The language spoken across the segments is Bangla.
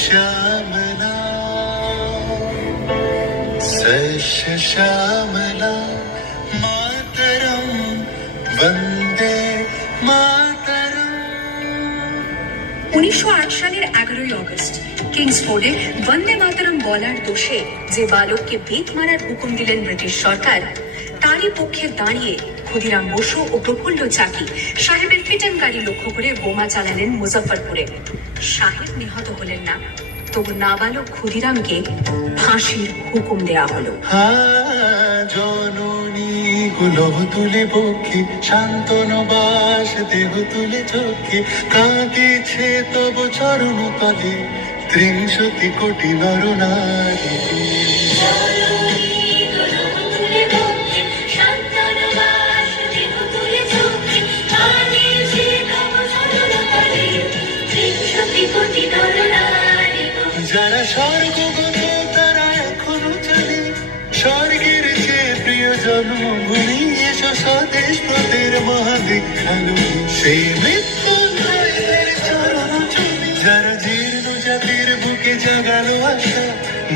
श्यामला श्यामला मातरम वंदे मातरम। 1908 সালের 11ই আগস্ট কিংসফোর্ডে বন্দে মাতরম বলার দোষে যে বালককে বেত মারার হুকুম দিলেন ব্রিটিশ সরকার, তারই পক্ষে দাঁড়িয়ে ক্ষুদিরাম বসু ও প্রফুল্ল চাকি সাহেবের ফিটেন গাড়ি লক্ষ্য করে বোমা চালালেন মুজফ্ফরপুরে। সাহেব নিহত হলেন না, তবু নাবালক ক্ষুদিরামকে ফাঁসির হুকুম দেয়া হলো। জননী গুলভ তুলে বক্ষে শান্তন বাস দেহ তুলে চোখে কাঁদিছে তব চরণ তলে 30 কোটি নর নারী। যারা স্বর্গগত তারা এখনো চলে স্বর্গের চেয়ে প্রিয় জন্মভূমি এসো স্বদেশ পথের মহাদীক্ষালু সেই মৃত্যুঞ্জয়ের চরণ চলে। যারা জীর্ণ জাতির বুকে জাগালো আশা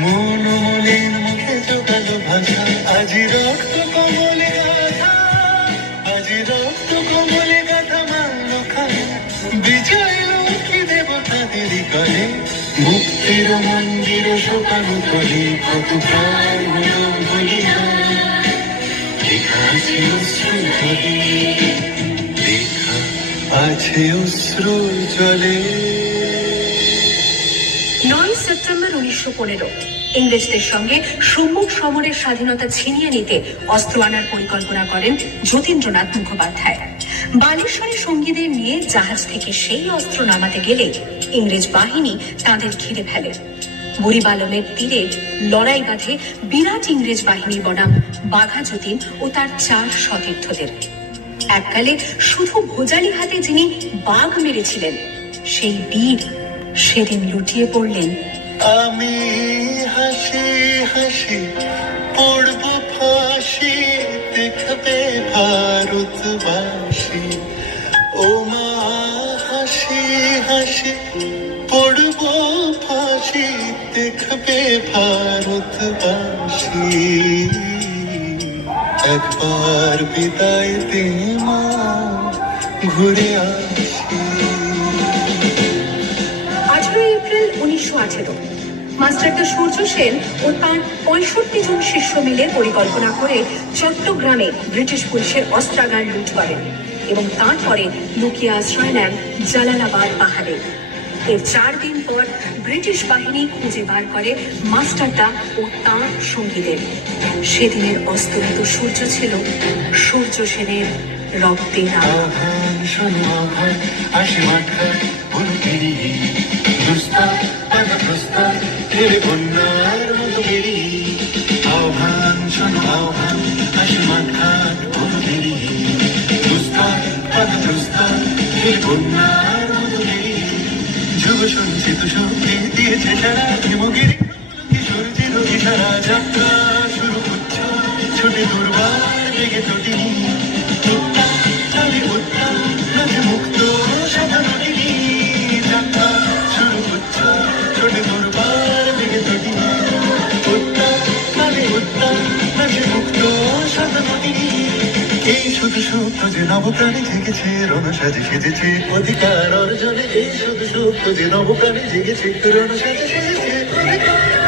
মন মলিন মুখে জোগালো ভাষা আজি রক্ত কমলে গাথা আজি রক্ত কমলে গাথা মানল খানা বিজয় লক্ষ্মী দেবতাদের কলে মুক্তির মন্দির শোকানো করি কত প্রায় হলো বলিদান লেখা আছে অশ্রু জলে লেখা আছে অশ্রু জলে। 9 সেপ্টেম্বর 1915 ইংরেজদের সঙ্গে সম্মুখ সমরের স্বাধীনতা ছিনিয়ে নিতে অস্ত্র আনার পরিকল্পনা করেন যতীন্দ্রনাথ মুখোপাধ্যায়। বালেশ্বরী সঙ্গীদের নিয়ে জাহাজ থেকে সেই অস্ত্র নামাতে গেলে ইংরেজ বাহিনী তাদের ঘিরে ফেলে। বুড়িবালনের তীরে লড়াই বাঁধে বিরাট ইংরেজ বাহিনী বনাম বাঘা যতীন ও তার 4 সতীর্থদের। এককালে শুধু ভোজালি হাতে যিনি বাঘ মেরেছিলেন, সেই বীর সেদিন লুটিয়ে পড়লেন। আমি হাসি হাসি পড়ব ফাঁসি দেখবে ভারতবাসী ও মা হাসি হাসি পড়ব ফাঁসি দেখবে ভারতবাসী একবার বিদায় দে মা ঘুরে আসি। 18 এপ্রিল 1918 মাস্টারদা সূর্য সেন ও তার 65 জন শিষ্য মিলে পরিকল্পনা করে চট্টগ্রামে ব্রিটিশ পুলিশের অস্ত্রাগার লুট করেন এবং তারপরে লুকিয়ে আশ্রয় নেন জালালাবাদ পাহাড়ে। এর 4 দিন পর ব্রিটিশ বাহিনী খুঁজে বার করে মাস্টারদা ও তাঁর সঙ্গীদের। সেদিনের অস্তমিত সূর্য ছিল সূর্য সেনের রক্তের আহ্বান শোনো আহ্বান আসে মাথায় বুলুকিরি দুস্তার পাতা প্রস্তার তেরে বন্যার মতো বেরি আহ্বান শোনো আহ্বান আসে মাথায় বুলুকিরি দুস্তার পাতা প্রস্তার তেরে বন্যার মতো বেরি যুগ সঞ্চিত শক্তি দিয়েছে সারা হিমগিরি সূর্যের ইশারা যাত্রা শুরু করছ ছোটে দুর্বার বেগে তটিনি মুক্ত সাদা নদী যাত্রা শুরু করছ ছোটে দুর্বার বেগে তটিনি কালে উত্তাল নাচে মুক্ত সাদা নদী। এই শুধু সত্য যে নবপ্রাণে জেগেছে রণ সাজে সেজেছে অধিকার অর্জনে এই শুধু সত্য যে নবপ্রাণে জেগেছে রণ সাজে সেজেছে অধিকার